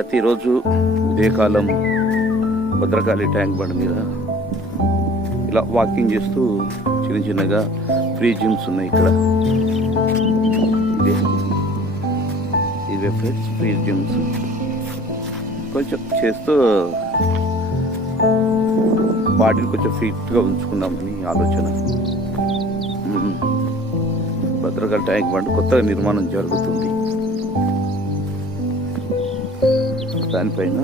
ప్రతిరోజు ఉదయకాలం Bhadrakali tank bund మీద ఇలా వాకింగ్ చేస్తూ చిన్నగా ఫ్రీ జిమ్స్ ఉన్నాయి ఇక్కడ. ఇవే ఫ్రెండ్స్ ఫ్రీ జిమ్స్. కొంచెం చేస్తూ బాడీని కొంచెం ఫిట్గా ఉంచుకుందామని ఆలోచన. భద్రకాళి ట్యాంక్ బండ్ కొత్తగా నిర్మాణం జరుగుతుంది. దానిపైన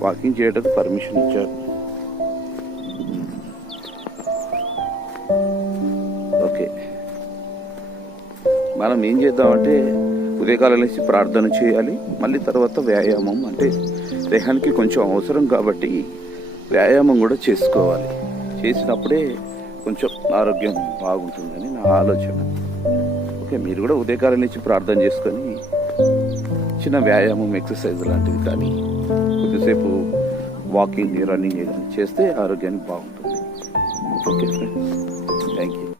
వాకింగ్ చేయడానికి పర్మిషన్ ఇచ్చారు. ఓకే, మనం ఏం చేద్దామంటే ఉదయకాలం లేచి ప్రార్థన చేయాలి. మళ్ళీ తర్వాత వ్యాయామం, అంటే దేహానికి కొంచెం అవసరం కాబట్టి వ్యాయామం కూడా చేసుకోవాలి. చేసినప్పుడే కొంచెం ఆరోగ్యం బాగుంటుందని నా ఆలోచన. ఓకే, మీరు కూడా ఉదయకాలం నుంచి ప్రార్థన చేసుకొని చిన్న వ్యాయామం, ఎక్సర్సైజ్ లాంటివి కానీ కొద్దిసేపు వాకింగ్, రన్నింగ్ చేస్తే ఆరోగ్యానికి బాగుంటుంది. Okay friends, thank you.